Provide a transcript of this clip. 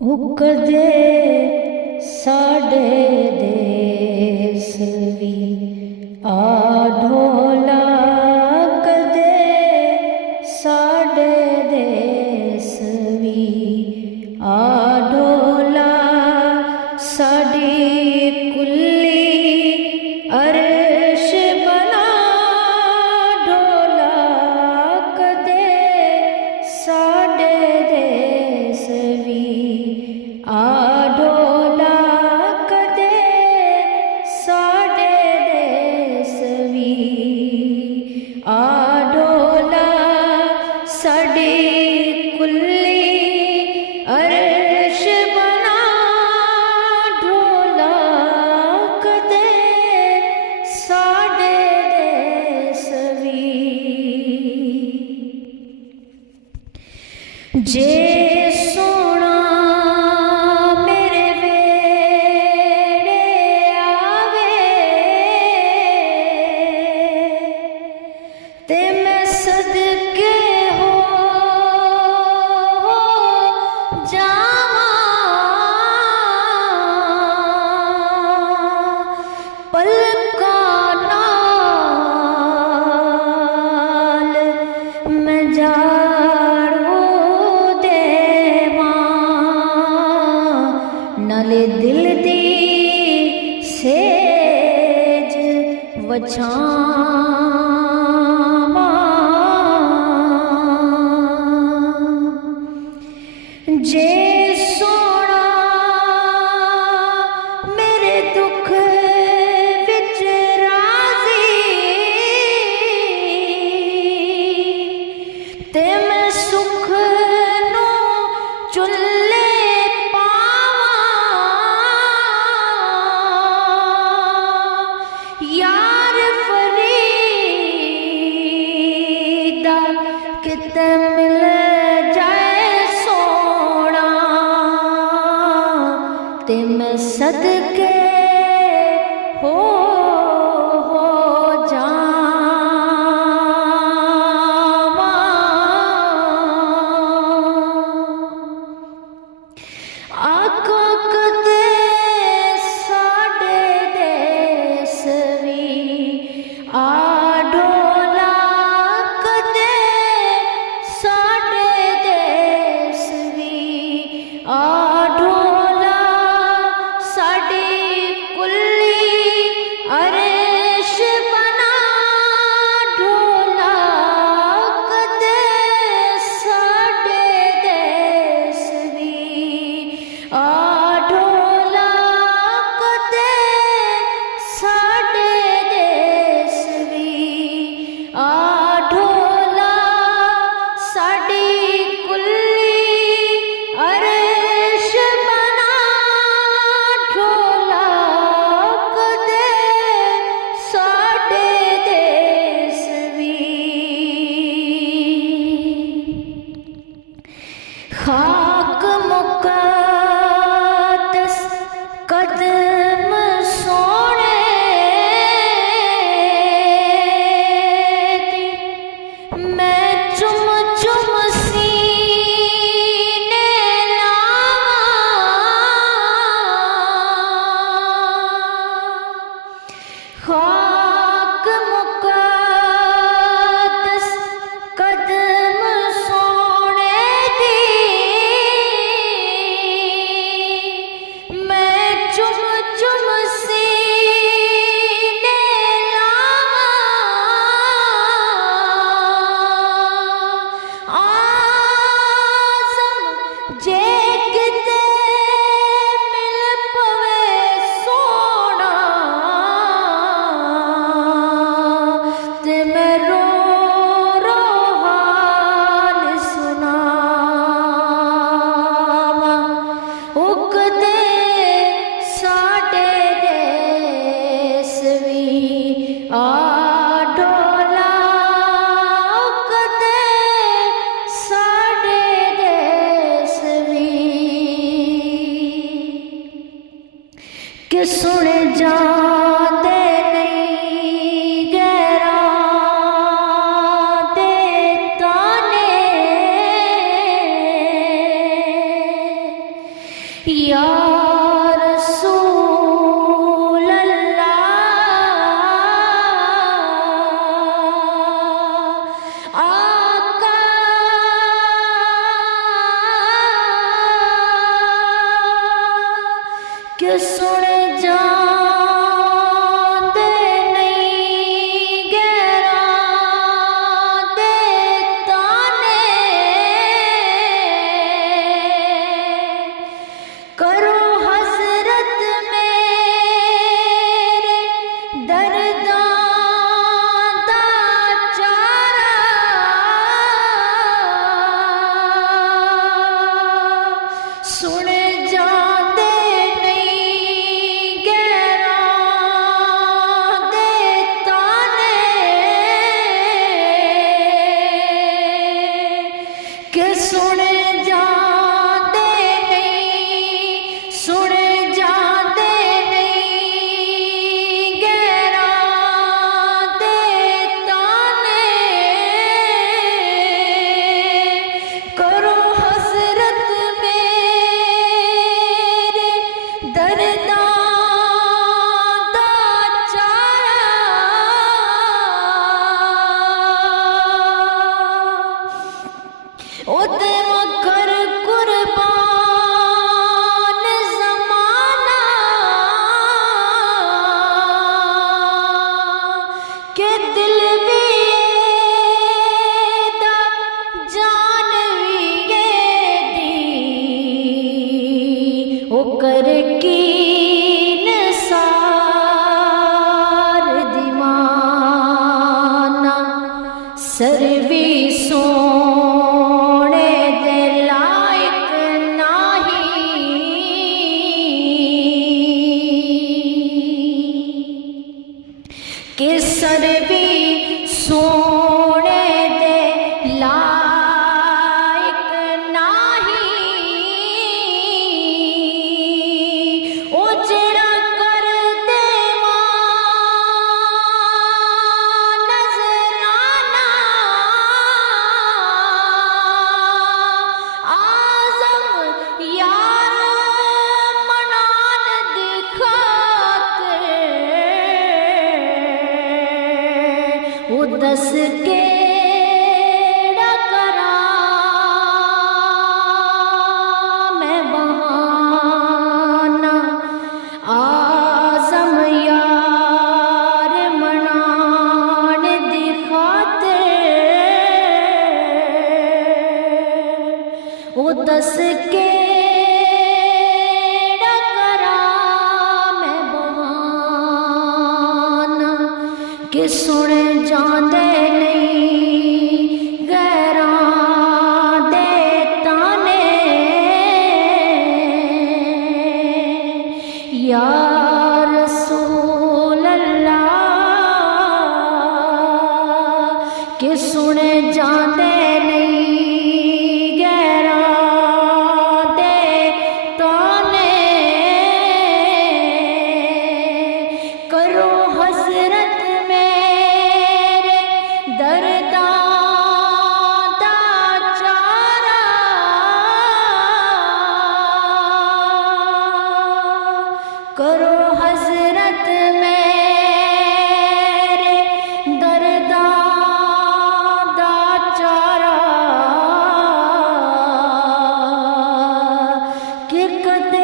उकदे साडे देस वी आढोला कदे साडे देस वी आढोला साडी कुल्ली अर्श बना ढोला कदे साडे देस वी आढोला कदे साडे देस वी आढोला साडी कुल्ली अर्श बना ढोला कदे साडे देस वी जे सोना मेरे वेड़े आवे ते मैं सदके हो जावां पलकां नाल मैं जाड़ो नाले दिल दी सेज वछावां जे सोना मेरे दुख विच राज़ी ते मैं सुख नू चुल्ले यार फरीदा किते मिल जाए सोना ते मैं सदके हो जावां आखो कदे साडे देस वी आढोला कदे साडे देस वी आढोला साडी कुल्ली अर्श बना ढोला कदे साडे देस वी आढोला कदे साडे देस वी आढोला साडी कुल्ली अर्श बना ढोला कदे साडे देस वी खाक मुक़द्दस कदम सोने दी मैं चुम चुम सीने लावां खाक मुक़द्दस कदम सोने दी मैं चुम चुम सीने लावां आज़म जे किते मिल पवे सोना ते मैं रो रो हाल सुनावां उकदे साडे देस वी आढोला उकदे साडे देस वी कि सुने जाते नहीं गैरां दे ताने या रसूल अल्लाह आका कि सुन जाते नहीं गैरां दे ताने करो हजरत मेरे दर्दां दा चारा सुन जाते नहीं गैरां दे ताने कि सुन जाते नहीं सुन जाते नहीं गैरां दे ताने करो हजरत मेरे दर्दां दा चारा ओदे मकर कुर्बान ज़माना के दिल भी दा जान भी दी ओ कर की नसार दीवाना सर भी सोने दे लायक नाही कि सर भी सोने दे लायक नाही ओ जेड़ा कर देवा नजराना आजम यार मनान दिखाते वो दस के करा मैं बहाना आजम यार मनान दिखाते वो दस के करा मैं बहाना कि सुन जाते नहीं गैरां दे ताने या रसूल अल्लाह कि सुन जाते नहीं गैरां दे ताने करो हजरत मेरे दर्दां दा चारा करो हजरत मेरे दर्दां दा चारा कि कदे